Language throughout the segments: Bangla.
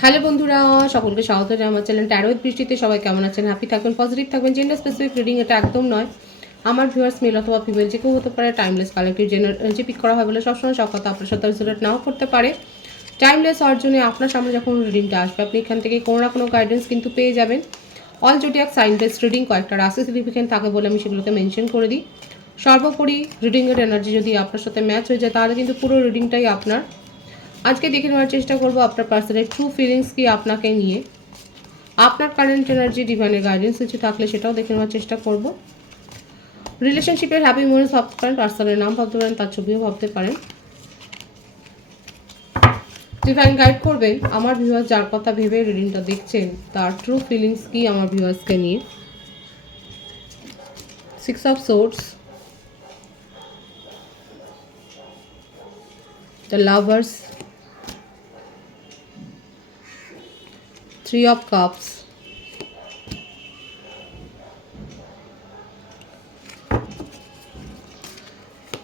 হ্যালো বন্ধুরা, সকলকে স্বাগত আমার চ্যানেল ট্যারো উইথ বৃষ্টিতে সবাই কেমন আছেন? হ্যাপি থাকবেন পজিটিভ থাকবেন জেন্ডার স্পেসিফিক রিডিং এটা একদম নয়। আমার ভিউয়ার্স মেল অথবা ফিমেল যে কেউ হতে পারে টাইমলেস কালেক্টিভ যে পিক করা হয় বলে সবসময় সব কথা আপনার সাথে রিলেট নাও করতে পারে। টাইমলেস জন্য আপনার সামনে যখন রিডিংটা আসবে, আপনি এখান থেকে কোনো না কোনো গাইডেন্স কিন্তু পেয়ে যাবেন। All zodiac sign best reading কয়েকটা রাশি সিগনিফিকেন্ট থাকে বলে আমি সেগুলোকে মেনশন করে দিই। সর্বোপরি রিডিংয়ের এনার্জি যদি আপনার সাথে ম্যাচ হয়ে যায়, তাহলে কিন্তু পুরো রিডিংটাই আপনার আজকে দেখে নেওয়ার চেষ্টা করব আপনার পার্সনের ট্রু ফিলিংস কি আপনাকে নিয়ে। আপনার কারেন্ট এনার্জি ডিভাইনের গাইডেন্স কিছু থাকলে সেটাও দেখে নেওয়ার চেষ্টা করব। রিলেশনশিপের হ্যাপি মোমেন্টস ভাবতে পারেন পার্সনের নাম ভাবতে পারেন, তার ছবিও ভাবতে পারেন। ডিভাইন গাইড করবেন, আমার ভিউয়ার্স যার কথা ভেবে রিডিংটা দেখছেন, তার ট্রু ফিলিংস কি আমার ভিউয়ার্সকে নিয়ে। Six of swords the lovers three of cups.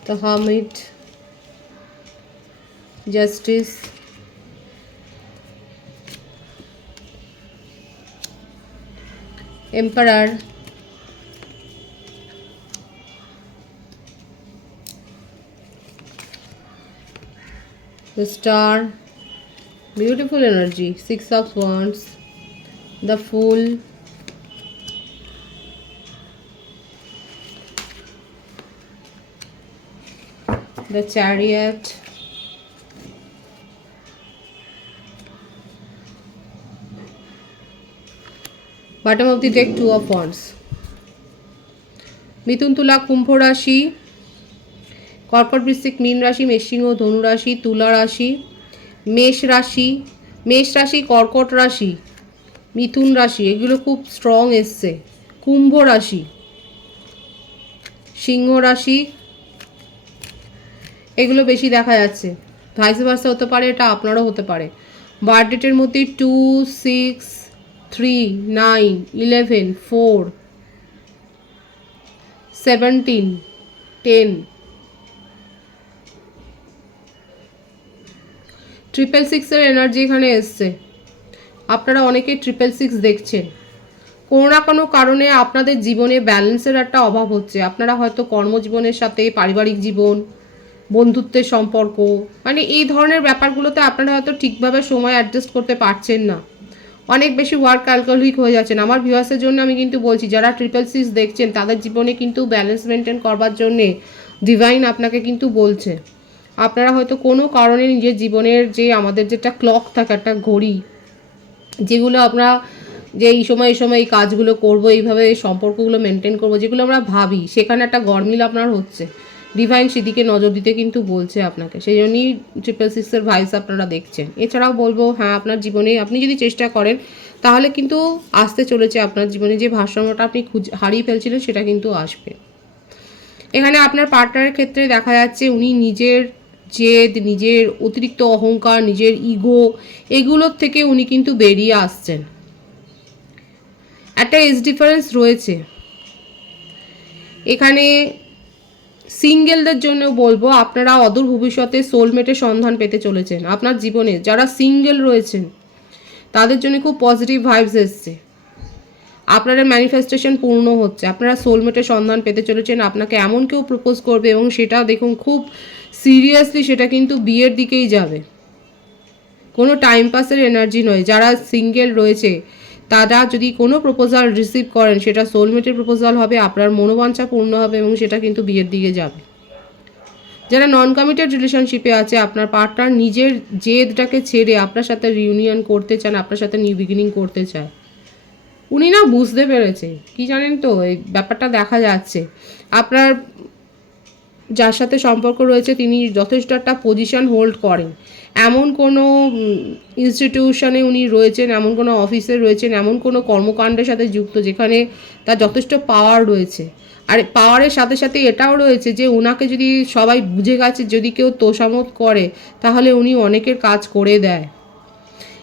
The hermit. Justice. Emperor. The star beautiful energy six of wands the fool the chariot bottom of the deck two of wands মিথুন তুলা কুম্ভ রাশি কর্কট বৃশ্চিক মীন রাশি মেষসিংহ ধনু রাশি তুলা রাশি মেষ রাশি মেষ রাশি, কর্কট রাশি, মিথুন রাশি, এগুলো খুব স্ট্রং এসছে। কুম্ভ রাশি, সিংহ রাশি, এগুলো বেশি দেখা যাচ্ছে। ভাইস ভার্সা হতে পারে, এটা আপনারও হতে পারে। বার্থডেটের মধ্যে two six three nine eleven four seventeen ten triple সিক্সের এনার্জি এখানে এসছে। আপনারা অনেকেই ট্রিপল সিক্স দেখছেন। কোনো না কোনো কারণে আপনাদের জীবনে ব্যালেন্সের একটা অভাব হচ্ছে। আপনারা হয়তো কর্মজীবনের সাথে, পারিবারিক জীবন, বন্ধুত্বের সম্পর্ক মানে এই ধরনের ব্যাপারগুলোতে আপনারা হয়তো ঠিকভাবে সময় অ্যাডজাস্ট করতে পারছেন না। অনেক বেশি ওয়ার্ক অ্যালকোহলিক হয়ে যাচ্ছেন। আমার ভিউয়ার্সের জন্য আমি কিন্তু বলছি, যারা ট্রিপল সিক্স দেখছেন, তাদের জীবনে কিন্তু ব্যালেন্স মেনটেন করবার জন্যে ডিভাইন আপনাকে কিন্তু বলছে। আপনারা হয়তো কোনো কারণে নিজের জীবনের যে আমাদের যেটা ক্লক থাকে, একটা ঘড়ি, যেগুলো আমরা যে এই সময় এই সময় এই কাজগুলো করব, এইভাবে এই সম্পর্কগুলো মেনটেন করব, যেগুলো আমরা ভাবি, সেখানে একটা গরমিল আপনার হচ্ছে। ডিভাইন সেদিকে নজর দিতে কিন্তু বলছে আপনাকে। সেই জন্যই ট্রিপল সিক্সের ভাইস আপনারা দেখছেন। এছাড়াও বলব হ্যাঁ আপনার জীবনে আপনি যদি চেষ্টা করেন, তাহলে কিন্তু আসতে চলেছে আপনার জীবনে যে ভারসাম্যটা আপনি খুঁজে, হারিয়ে ফেলছিলেন, সেটা কিন্তু আসবে। এখানে আপনার পার্টনারের ক্ষেত্রে দেখা যাচ্ছে, উনি নিজের জেদ, নিজের অতিরিক্ত অহংকার, নিজের ইগো এগুলোর থেকে উনি কিন্তু বেরিয়ে আসছেন। একটা এজ ডিফারেন্স রয়েছে। এখানে সিঙ্গেলদের জন্য বলব, আপনারা অদূর ভবিষ্যতে সোলমেটের সন্ধান পেতে চলেছেন। আপনার জীবনে যারা সিঙ্গেল রয়েছেন, তাদের জন্য খুব পজিটিভ ভাইবস এসছে। আপনারা ম্যানিফেস্টেশন পূর্ণ হচ্ছে। আপনারা সোলমেটের সন্ধান পেতে চলেছেন। আপনাকে এমন কেউ প্রপোজ করবে এবং সেটা দেখুন খুব সিরিয়াসলি সেটা কিন্তু বিয়ের দিকেই যাবে। কোনো টাইম পাসের এনার্জি নয়। যারা সিঙ্গেল রয়েছে, তারা যদি কোনো প্রপোজাল রিসিভ করেন, সেটা সোলমেটের প্রপোজাল হবে, আপনার মনোবাঞ্ছা পূর্ণ হবে এবং সেটা কিন্তু বিয়ের দিকে যাবে। যারা নন কমিটেড রিলেশনশিপে আছে, আপনার পার্টনার নিজের জেদটাকে ছেড়ে আপনার সাথে রিউনিয়ন করতে চান, আপনার সাথে নিউ বিগিনিং করতে চায়, উনি না বুঝতে পেরেছে। কি জানেন তো? এই ব্যাপারটা দেখা যাচ্ছে। আপনার যার সাথে সম্পর্ক রয়েছে, তিনি যথেষ্ট একটা পজিশন হোল্ড করেন। এমন কোনো ইনস্টিটিউশনে উনি রয়েছেন, এমন কোনো অফিসে রয়েছেন, এমন কোনো কর্মকাণ্ডের সাথে যুক্ত যেখানে তার যথেষ্ট পাওয়ার রয়েছে। আর পাওয়ারের সাথে সাথে এটাও রয়েছে যে ওনাকে যদি সবাই বুঝে গেছে, যদি কেউ তোষামত করে, তাহলে উনি অনেকের কাজ করে দেয়।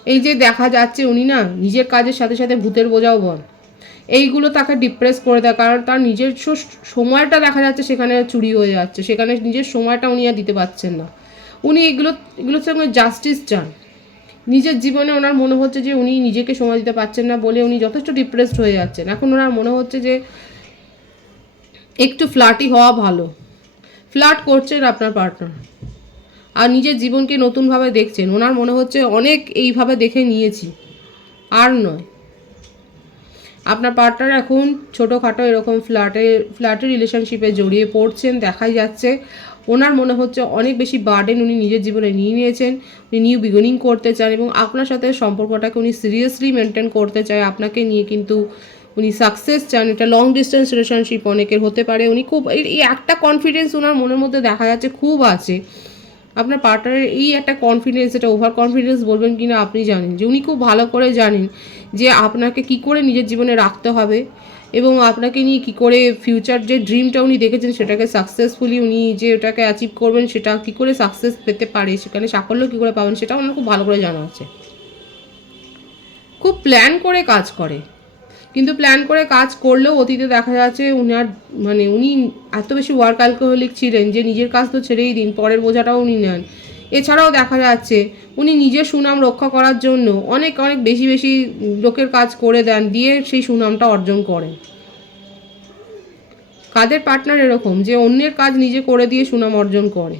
এই যে দেখা যাচ্ছে উনি না, নিজের কাজের সাথে সাথে ভূতের বোঝাও বল। এইগুলো তাকে ডিপ্রেস করে দেয়, কারণ তার নিজের সময়টা দেখা যাচ্ছে সেখানে চুরি হয়ে যাচ্ছে, সেখানে নিজের সময়টা উনি আর দিতে পারছেন না। উনি এগুলো, এগুলোর সঙ্গে জাস্টিস চান। নিজের জীবনে ওনার মনে হচ্ছে যে উনি নিজেকে সময় দিতে পারছেন না বলে উনি যথেষ্ট ডিপ্রেসড হয়ে যাচ্ছেন। এখন ওনার মনে হচ্ছে যে একটু ফ্ল্যাটই হওয়া ভালো। ফ্ল্যাট করছেন আপনার পার্টনার আর নিজের জীবনকে নতুনভাবে দেখছেন। ওনার মনে হচ্ছে অনেক এইভাবে দেখে নিয়েছি। আর নয়। আপনার পার্টনার এখন ছোটোখাটো এরকম ফ্ল্যাটে ফ্ল্যাটে রিলেশনশিপে জড়িয়ে পড়ছেন, দেখাই যাচ্ছে। ওনার মনে হচ্ছে অনেক বেশি বার্ডেন উনি নিজের জীবনে নিয়ে নিয়েছেন, উনি নিউ বিগিনিং করতে চান এবং আপনার সাথে সম্পর্কটাকে উনি সিরিয়াসলি মেনটেন করতে চায়। আপনাকে নিয়ে কিন্তু উনি সাকসেস চান। এটা লং ডিস্টেন্স রিলেশনশিপ অনেকের হতে পারে। উনি খুব, এই একটা কনফিডেন্স ওনার মনের মধ্যে দেখা যাচ্ছে খুব আছে। আপনার পার্টনারের এই একটা কনফিডেন্স এটা ওভার কনফিডেন্স বলবেন কি না আপনি জানেন। যে উনি খুব ভালো করে জানেন যে আপনাকে কি করে নিজের জীবনে রাখতে হবে এবং আপনাকে নিয়ে কি করে ফিউচার যে ড্রিমটা উনি দেখেছেন সেটাকে সাকসেসফুলি উনি যে ওটাকে অ্যাচিভ করবেন সেটা কি করে সাকসেস পেতে পারে, সেখানে সাফল্য কী করে পাবেন সেটা ওনার খুব ভালো করে জানা আছে। খুব প্ল্যান করে কাজ করে। কিন্তু প্ল্যান করে কাজ করলেও অতীতে দেখা যাচ্ছে উনার মানে উনি এত বেশি ওয়ার্ক অ্যালকোহলিক ছিলেন যে নিজের কাজ তো ছেড়েই দিন, পরের বোঝাটাও উনি নেন। এছাড়াও দেখা যাচ্ছে, উনি নিজের সুনাম রক্ষা করার জন্য অনেক অনেক বেশি বেশি লোকের কাজ করে দেন, দিয়ে সেই সুনামটা অর্জন করেন। কাদের পার্টনার এরকম যে অন্যের কাজ নিজে করে দিয়ে সুনাম অর্জন করে।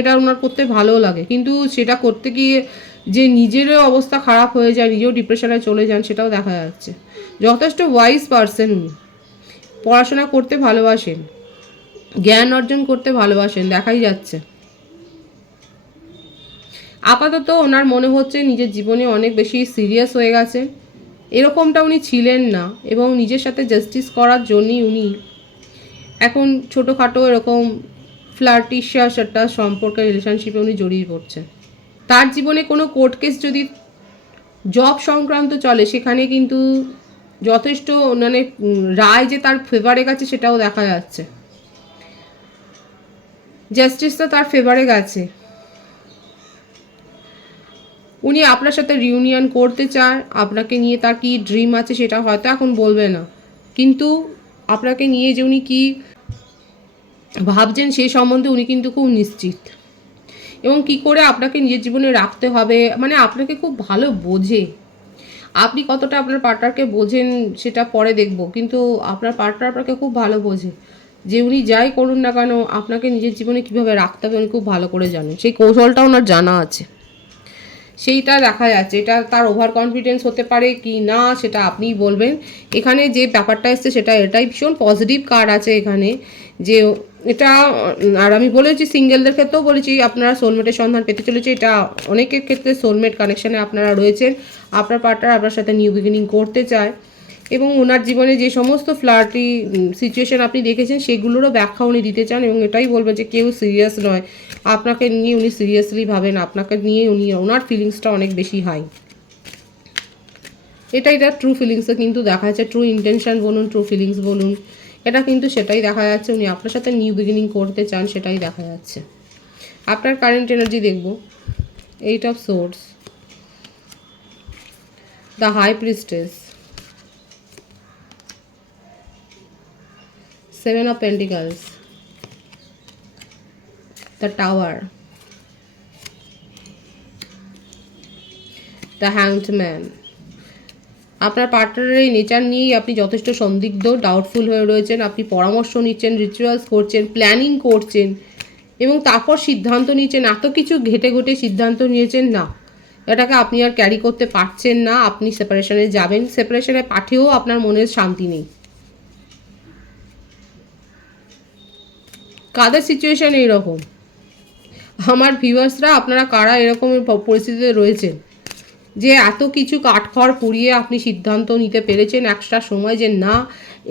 এটা ওনার করতে ভালোও লাগে, কিন্তু সেটা করতে গিয়ে যে নিজেরও অবস্থা খারাপ হয়ে যায়, নিজেও ডিপ্রেশনে চলে যান, সেটাও দেখা যাচ্ছে। যথেষ্ট ওয়াইজ পারসন উনি। পড়াশোনা করতে ভালোবাসেন, জ্ঞান অর্জন করতে ভালোবাসেন, দেখাই যাচ্ছে। আপাতত ওনার মনে হচ্ছে নিজের জীবনে অনেক বেশি সিরিয়াস হয়ে গেছে। এরকমটা উনি ছিলেন না এবং নিজের সাথে জাস্টিস করার জন্যই উনি এখন ছোটোখাটো এরকম ফ্লার্টিশিয়াস একটা সম্পর্কে রিলেশনশিপে উনি জড়িয়ে পড়ছেন। তার জীবনে কোনো কোর্ট কেস যদি জব সংক্রান্ত চলে, সেখানে কিন্তু যথেষ্ট মানে রায় যে তার ফেভারে গেছে সেটাও দেখা যাচ্ছে। জাস্টিস তো তার ফেভারে গেছে। উনি আপনার সাথে রিউনিয়ন করতে চায় আপনাকে নিয়ে তার কি ড্রিম আছে সেটা হয়তো এখন বলবে না। কিন্তু আপনাকে নিয়ে যে উনি কি ভাবছেন সেই সম্বন্ধে উনি কিন্তু খুব নিশ্চিত। এবং কি করে আপনাকে নিজের জীবনে রাখতে হবে মানে আপনাকে খুব ভালো বোঝে। আপনি কতটা আপনার পার্টনারকে বোঝেন সেটা পরে দেখব, কিন্তু আপনার পার্টনার আপনাকে খুব ভালো বোঝে। যে উনি যাই করুন না কেন, আপনাকে নিজের জীবনে কীভাবে রাখতে হবে উনি খুব ভালো করে জানেন। সেই কৌশলটা ওনার জানা আছে। সেইটা দেখা যাচ্ছে, এটা তার ওভার কনফিডেন্স হতে পারে কি না সেটা আপনিই বলবেন। এখানে যে ব্যাপারটা এসছে সেটা, এটাই ভীষণ পজিটিভ কার্ড আছে এখানে। যে এটা, আর আমি বলেছি সিঙ্গেলদের ক্ষেত্রেও বলেছি, আপনারা সোলমেটের সন্ধান পেতে চলেছে। এটা অনেকের ক্ষেত্রে সোলমেট কানেকশানে আপনারা রয়েছেন। আপনার পার্টনার আপনার সাথে নিউ বিগিনিং করতে চায়। এবং ওনার জীবনে যে সমস্ত ফ্লার্টি সিচুয়েশন আপনি দেখেছেন, সেগুলোরও ব্যাখ্যা উনি দিতে চান এবং এটাই বলবেন যে কেউ সিরিয়াস নয়। আপনাকে নিয়ে উনি সিরিয়াসলি ভাবেন, আপনাকে নিয়ে উনি, ওনার ফিলিংসটা অনেক বেশি হাই এটাই এটা ট্রু ফিলিংসে কিন্তু দেখা যাচ্ছে ট্রু ইন্টেনশন বলুন ট্রু ফিলিংস বলুন, এটা কিন্তু সেটাই দেখা যাচ্ছে। উনি আপনার সাথে নিউ বিগিনিং করতে চান, সেটাই দেখা যাচ্ছে। আপনার কারেন্ট এনার্জি দেখব। Eight of swords the high priestess seven of pentacles the tower the hanged man আপনার পার্টনারের এই নেচার নিয়েই আপনি যথেষ্ট সন্দিগ্ধ ডাউটফুল হয়ে রয়েছেন। আপনি পরামর্শ নিচ্ছেন রিচুয়ালস করছেন প্ল্যানিং করছেন এবং তারপর সিদ্ধান্ত নিচ্ছেন এত কিছু ঘেটে ঘটে সিদ্ধান্ত নিয়েছেন, না। এটাকে আপনি আর ক্যারি করতে পারছেন না। আপনি সেপারেশনে যাবেন। সেপারেশনে পাঠিয়েও আপনার মনের শান্তি নেই। কাদের সিচুয়েশান এইরকম? আমার ভিউয়ার্সরা আপনারা কারা এরকম পরিস্থিতিতে রয়েছেন? যে এত কিছু কাঠখড় পুড়িয়ে আপনি সিদ্ধান্ত নিতে পেরেছেন একটা সময় যে না,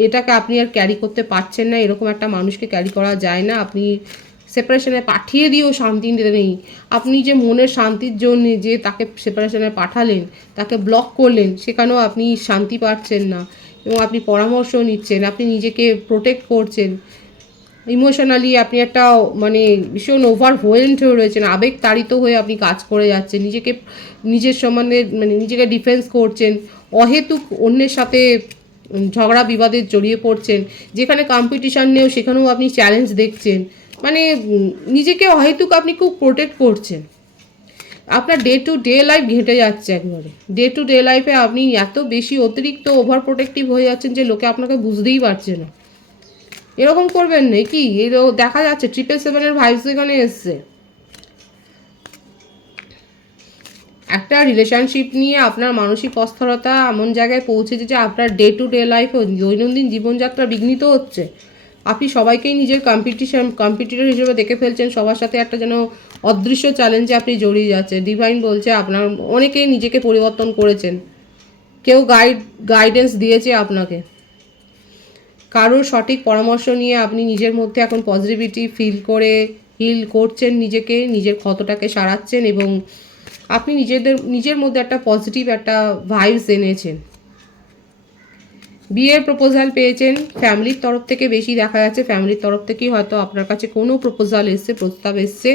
এটাকে আপনি আর ক্যারি করতে পারছেন না, এরকম একটা মানুষকে ক্যারি করা যায় না। আপনি সেপারেশনে পাঠিয়ে দিয়েও শান্তি নিতে নেই। আপনি যে মনের শান্তির জন্য যে তাকে সেপারেশনে পাঠালেন, তাকে ব্লক করলেন, সেখানেও আপনি শান্তি পাচ্ছেন না। এবং আপনি পরামর্শ নিচ্ছেন, আপনি নিজেকে প্রোটেক্ট করছেন। ইমোশনালি আপনি একটা মানে ভীষণ ওভার হোয়েন্ট হয়ে রয়েছেন আবেগ তাড়িত হয়ে আপনি কাজ করে যাচ্ছেন, নিজেকে, নিজের সম্বন্ধে মানে নিজেকে ডিফেন্স করছেন, অহেতুক অন্যের সাথে ঝগড়া বিবাদে জড়িয়ে পড়ছেন, যেখানে কম্পিটিশান নেও সেখানেও আপনি চ্যালেঞ্জ দেখছেন মানে নিজেকে অহেতুক আপনি খুব প্রোটেক্ট করছেন। আপনার ডে টু ডে লাইফ ঘেঁটে যাচ্ছে একবারে। ডে টু ডে লাইফে আপনি এত বেশি অতিরিক্ত ওভার প্রোটেক্টিভ হয়ে যাচ্ছেন যে লোকে আপনাকে বুঝতেই পারছে না। এরকম করবেন না কি দেখা যাচ্ছে ট্রিপল সেভেনের ভাইস এখানে এসছে। একটা রিলেশনশিপ নিয়ে আপনার মানসিক অস্থিরতা এমন জায়গায় পৌঁছেছে যে আপনার ডে টু ডে লাইফে দৈনন্দিন জীবনযাত্রা বিঘ্নিত হচ্ছে। আপনি সবাইকেই নিজের কম্পিটিশন কম্পিটিটর হিসেবে দেখে ফেলছেন। সবার সাথে একটা যেন অদৃশ্য চ্যালেঞ্জে আপনি জড়িয়ে যাচ্ছেন। ডিভাইন বলছে আপনার, অনেকেই নিজেকে পরিবর্তন করেছেন। কেউ গাইড গাইডেন্স দিয়েছে আপনাকে। কারোর সঠিক পরামর্শ নিয়ে আপনি নিজের মধ্যে এখন পজিটিভিটি ফিল করে হিল করছেন, নিজেকে, নিজের ক্ষতটাকে সারাচ্ছেন এবং আপনি নিজেদের, নিজের মধ্যে একটা পজিটিভ একটা ভাইবস এনেছেন। বিয়ের প্রপোজাল পেয়েছেন ফ্যামিলির তরফ থেকে বেশি দেখা যাচ্ছে ফ্যামিলির তরফ থেকেই হয়তো আপনার কাছে কোনো প্রপোজাল এসছে, প্রস্তাব এসছে।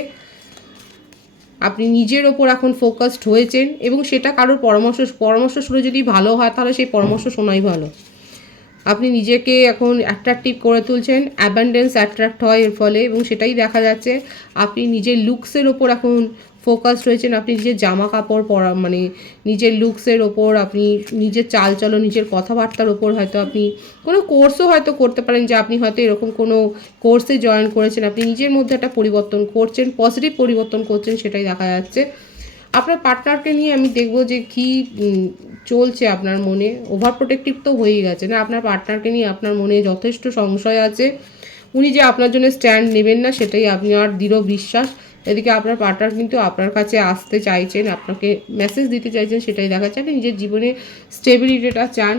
আপনি নিজের ওপর এখন ফোকাসড হয়েছেন এবং সেটা কারোর পরামর্শ পরামর্শ শুনে যদি ভালো হয়, তাহলে সেই পরামর্শ শোনাই ভালো। আপনি নিজেকে এখন অ্যাট্রাকটিভ করে তুলছেন অ্যাবান্ডেন্স অ্যাট্রাক্ট হয় এর ফলে এবং সেটাই দেখা যাচ্ছে। আপনি নিজের লুকসের ওপর এখন ফোকাসড রয়েছেন, আপনি নিজের জামা কাপড় পরা মানে নিজের লুকসের ওপর, আপনি নিজের চালচলন, নিজের কথাবার্তার ওপর হয়তো আপনি কোনো কোর্সও হয়তো করতে পারেন যে আপনি হয়তো এরকম কোনো কোর্সে জয়েন করেছেন, আপনি নিজের মধ্যে একটা পরিবর্তন করছেন পজিটিভ পরিবর্তন করছেন, সেটাই দেখা যাচ্ছে। আপনার পার্টনারকে নিয়ে আমি দেখব যে কি চলছে আপনার মনে ওভার প্রোটেক্টিভ তো হয়েই গেছে। না, আপনার পার্টনারকে নিয়ে আপনার মনে যথেষ্ট সংশয় আছে। উনি যে আপনার জন্য স্ট্যান্ড নেবেন না, সেটাই আপনার দৃঢ় বিশ্বাস। এদিকে আপনার পার্টনার কিন্তু আপনার কাছে আসতে চাইছেন, আপনাকে মেসেজ দিতে চাইছেন, সেটাই দেখা যাচ্ছে। আপনি নিজের জীবনে স্টেবিলিটিটা চান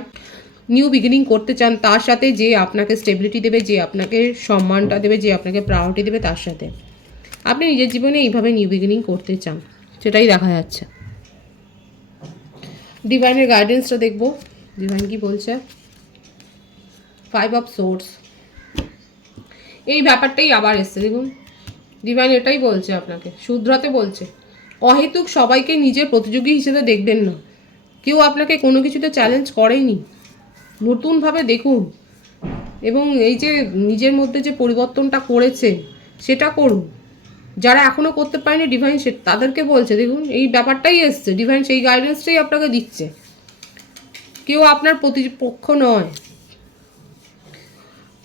নিউ বিগিনিং করতে চান, তার সাথে যে আপনাকে স্টেবিলিটি দেবে, যে আপনাকে সম্মানটা দেবে, যে আপনাকে প্রায়োরিটি দেবে, তার সাথে। আপনি নিজের জীবনে এইভাবে নিউ বিগিনিং করতে চান, সেটাই দেখা যাচ্ছে। ডিভাইনের গাইডেন্সটা দেখব। ডিভাইন কি বলছে? ফাইভ অফ সোর্স এই ব্যাপারটাই আবার এসছে, দেখুন। ডিভাইন এটাই বলছে আপনাকে শুধরাতে বলছে। অহেতুক সবাইকে নিজের প্রতিযোগী হিসেবে দেখবেন না। কেউ আপনাকে কোনো কিছুতে চ্যালেঞ্জ করেনি। নতুনভাবে দেখুন। এবং এই যে নিজের মধ্যে যে পরিবর্তনটা করেছে, সেটা করুন। যারা এখনও করতে পারেনি ডিভাইন সে তাদেরকে বলছে, দেখুন, এই ব্যাপারটাই এসছে ডিভাইন সেই গাইডেন্সটাই আপনাকে দিচ্ছে। কেউ আপনার প্রতিপক্ষ নয়।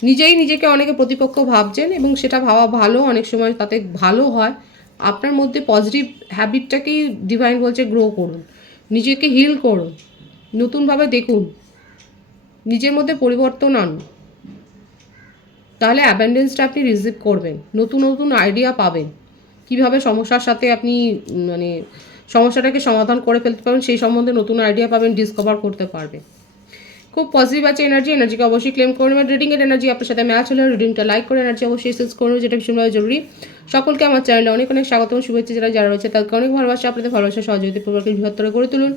নিজেই নিজেকে অনেকে প্রতিপক্ষ ভাবছেন এবং সেটা ভাবা ভালো, অনেক সময় তাতে ভালো হয়। আপনার মধ্যে পজিটিভ হ্যাবিটটাকেই ডিভাইন বলছে গ্রো করুন। নিজেকে হিল করুন। নতুনভাবে দেখুন। নিজের মধ্যে পরিবর্তন আনুন। তাহলে অ্যাবেন্ডেন্সটা আপনি রিসিভ করবেন। নতুন নতুন আইডিয়া পাবেন। কীভাবে সমস্যার সাথে আপনি মানে সমস্যাটাকে সমাধান করে ফেলতে পারবেন, সেই সম্বন্ধে নতুন আইডিয়া পাবেন ডিসকভার করতে পারবেন। খুব পজিটিভ আছে এনার্জি এনার্জিকে অবশ্যই ক্লেম করে নেবেন রিডিংয়ের এনার্জি আপনার সাথে ম্যাচ হলে রিডিংটা লাইক করে এনার্জি অবশ্যই শেষ করে যেটা ভীষণভাবে জরুরি। সকলকে আমার চ্যানেলে অনেক অনেক স্বাগত শুভেচ্ছা যারা যারা রয়েছে তাদেরকে অনেক ভালোবাসা, আপনাদের ভালোবাসা, সহযোগিতা পূর্বক বৃহত্তর করে তুলুন।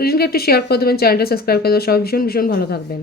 রিডিংকে একটু শেয়ার করে দেবেন চ্যানেলটা সাবস্ক্রাইব করে দেবেন, সবাই ভীষণ ভীষণ ভালো থাকবেন।